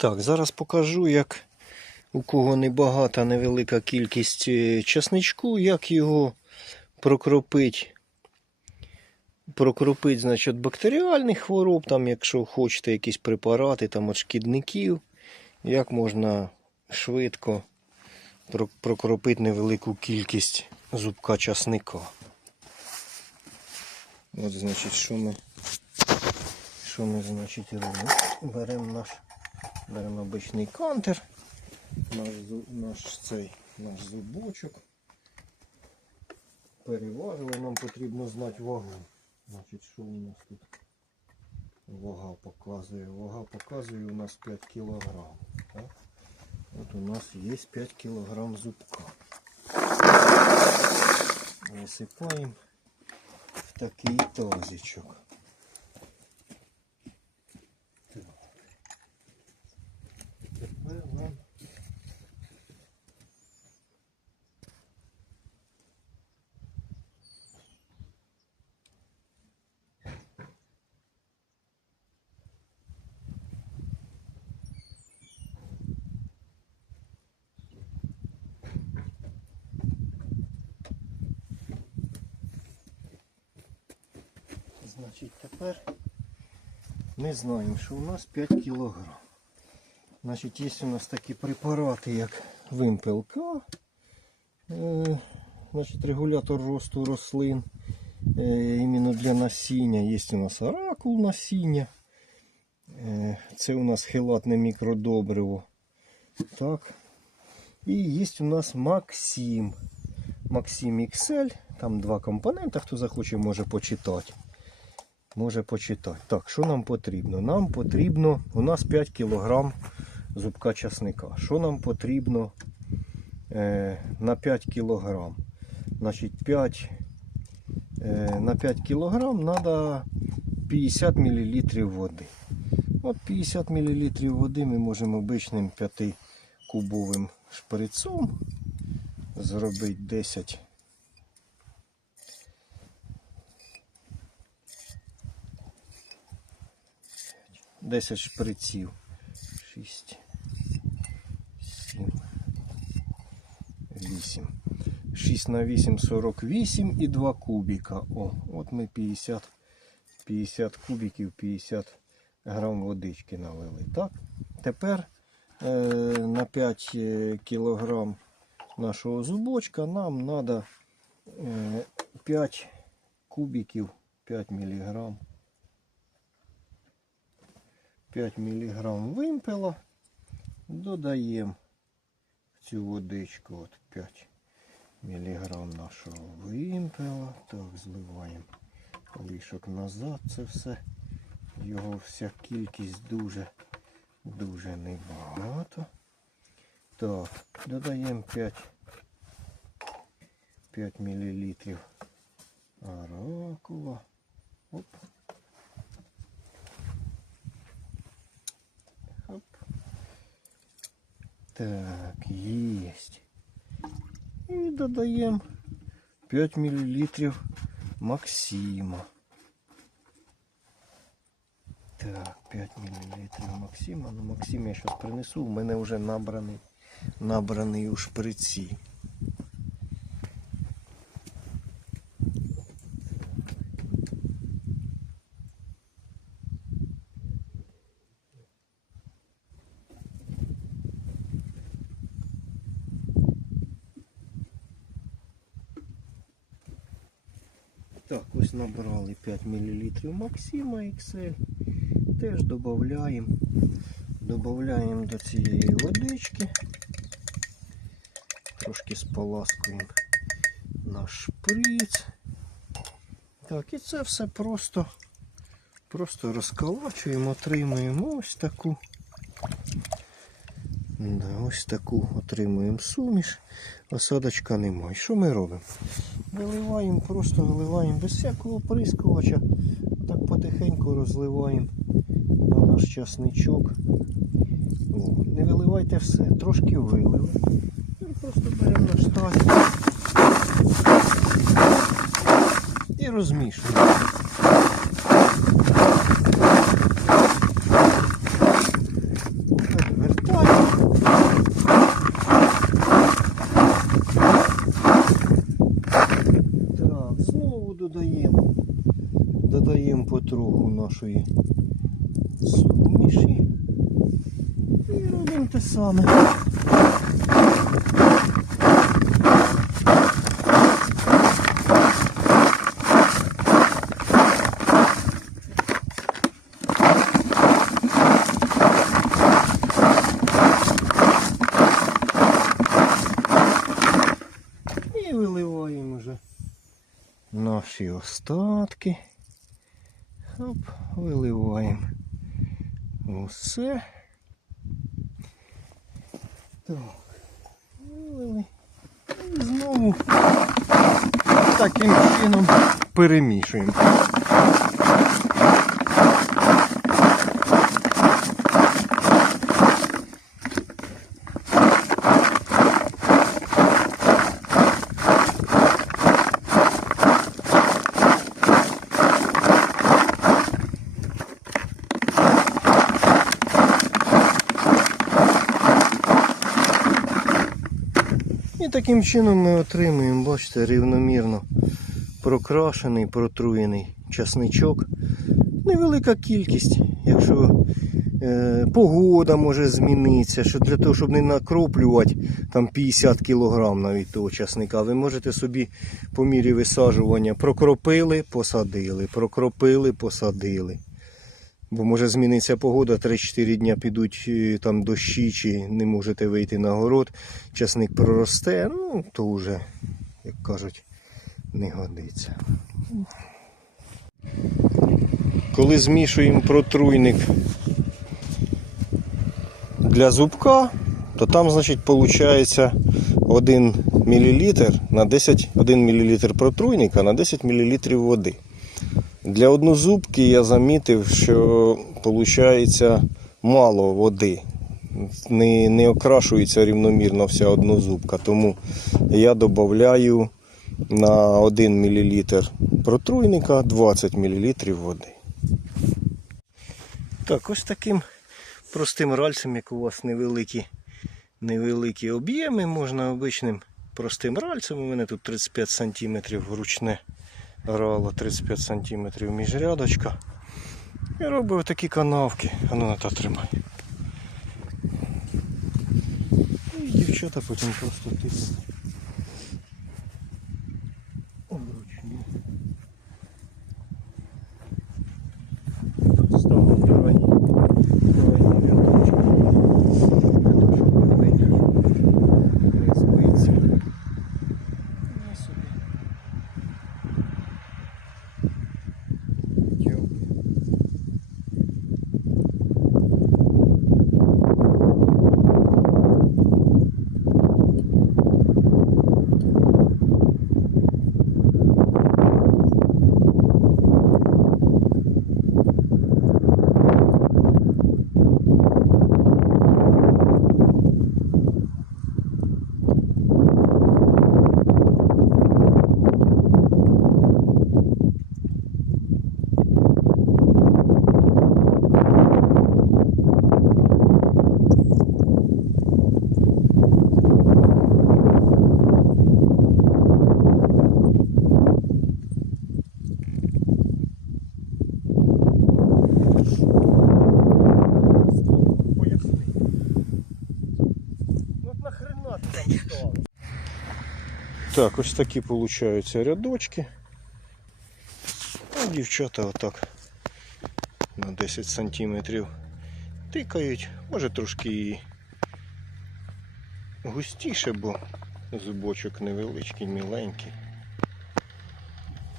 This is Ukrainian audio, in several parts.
Так, зараз покажу, як у кого небагата, невелика кількість е, часничку, як його прокропить. Прокропить, значить, бактеріальних хвороб, там, якщо хочете якісь препарати там, від шкідників, як можна швидко прокропити невелику кількість зубка часника. От, значить, що ми, що ми значить, робимо? Беремо наш Беремо обичний кантер, наш, наш цей наш зубочок. Переважили, нам потрібно знати вагу. Значить, що у нас тут вага показує? Вага показує у нас 5 кг. От у нас є 5 кг зубка. Висипаємо в такий тазичок. Значить, тепер ми знаємо, що у нас 5 кг. Значить, є у нас такі препарати, як вимпелка, е, значить, регулятор росту рослин, е, іменно для насіння. Є у нас оракул насіння. Е, це у нас хелатне мікродобриво. Так. І є у нас Максим. Максим XL. Там два компоненти, хто захоче, може почитати. Може почитати. Так, що нам потрібно? Нам потрібно, у нас 5 кг зубка часника. Що нам потрібно е, на 5 кг? Значить, 5, е, на 5 кг треба 50 мл води. От 50 мл води ми можемо обичним 5-кубовим шприцом зробити 10 10 шприців. 6, 7, 8. 6 на 8 48 і 2 кубіка. О, от ми 50, 50 кубіків, 50 грам водички налили. Так? Тепер е, на 5 е, кілограм нашого зубочка нам треба е, 5 кубіків, 5 міліграм. 5 мг вимпела. Додаємо в цю водичку от 5 мг нашого вимпела. Так, зливаємо лишок назад. Це все. Його вся кількість дуже дуже небагато. Так, додаємо 5 5 мл оракула. Оп. Оп. Так, есть. І додаємо 5 мл Максима. Так, 5 мл Максима. Ну, Максим я зараз принесу. У мене вже набраний, набраний у шприці. Так, ось набрали 5 мл Максима XL. Теж додаємо. Додаємо до цієї водички. Трошки споласкуємо наш шприц. Так, і це все просто, просто розколачуємо, отримуємо ось таку. Да, ось таку отримуємо суміш. Осадочка немає. Що ми робимо? Виливаємо, просто виливаємо без всякого оприскувача. Так потихеньку розливаємо на наш часничок. О, не виливайте все, трошки вилили. Просто беремо наш тазик і розмішуємо. Так, потроху нашої суміші. І робимо те саме. І виливаємо вже наші остатки. Оп, виливаємо усе. Так, вилили. І знову таким чином перемішуємо. Таким чином ми отримуємо, бачите, рівномірно прокрашений, протруєний часничок. Невелика кількість, якщо е, погода може змінитися, що для того, щоб не накроплювати там 50 кг навіть того часника, ви можете собі по мірі висаджування прокропили, посадили, прокропили, посадили. Бо може зміниться погода, 3-4 дня підуть е, там дощі, чи не можете вийти на город, часник проросте, ну то вже, як кажуть, не годиться. Коли змішуємо протруйник для зубка, то там, значить, виходить 1 мл на 10, 1 мл протруйника на 10 мл води. Для однозубки я замітив, що виходить мало води. Не, не окрашується рівномірно вся однозубка. Тому я додаю на 1 мл протруйника 20 мл води. Так, ось таким простим ральцем, як у вас невеликі, невеликі об'єми, можна обичним простим ральцем. У мене тут 35 см ручне рало 35 см міжрядочка. І робив такі канавки. А ну на та тримай. І дівчата потім просто тиснуть. Вручну. Тут ставимо крайні, крайні рядочки. Для того, щоб вони не збиться. І собі Дякую. Поясни. Ну от нахрена ти там став? Так, ось такі получаються рядочки. А дівчата отак на 10 сантиметрів тикають. Може трошки і густіше, бо зубочок невеличкий, міленький.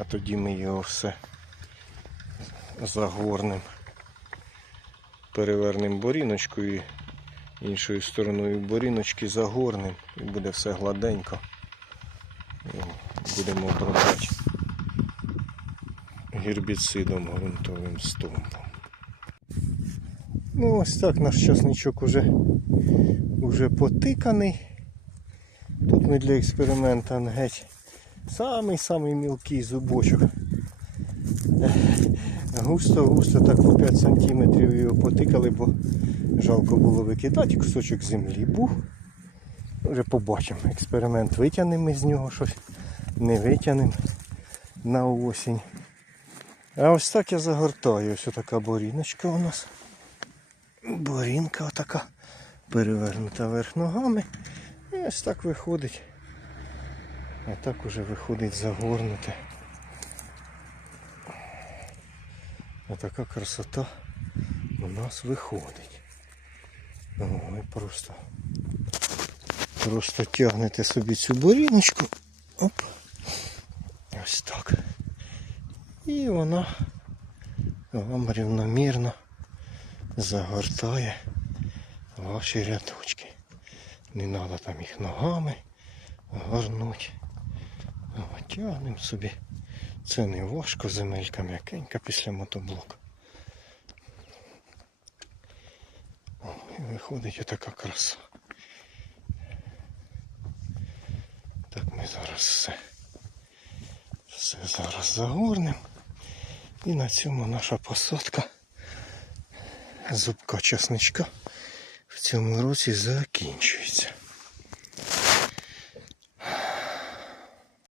А тоді ми його все загорнемо перевернемо боріночкою і іншою стороною боріночки загорнемо і буде все гладенько. Будемо обробляти гербіцидом ґрунтовим стовпом. Ну ось так наш часничок уже, уже потиканий. Тут ми для експерименту геть самий-самий мілкий зубочок. Густо-густо так по 5 см його потикали, бо жалко було викидати кусочок землі. Був. Вже побачимо. Експеримент витягнемо ми з нього щось, не витягнемо на осінь. А ось так я загортаю. Ось така боріночка у нас. Борінка отака. Перевернута вверх ногами. І ось так виходить. А так уже виходить загорнуте. Отака красота у нас виходить. Ой, просто. Просто тягнете собі цю боріночку. Оп. Ось так. І вона вам рівномірно загортає ваші рядочки. Не треба там їх ногами горнуть. О, Тягнемо собі. Це не важко, земелька м'якенька після мотоблоку. І виходить отака краса. Ми зараз все. Все зараз загорнемо. І на цьому наша посадка зубка часничка в цьому році закінчується.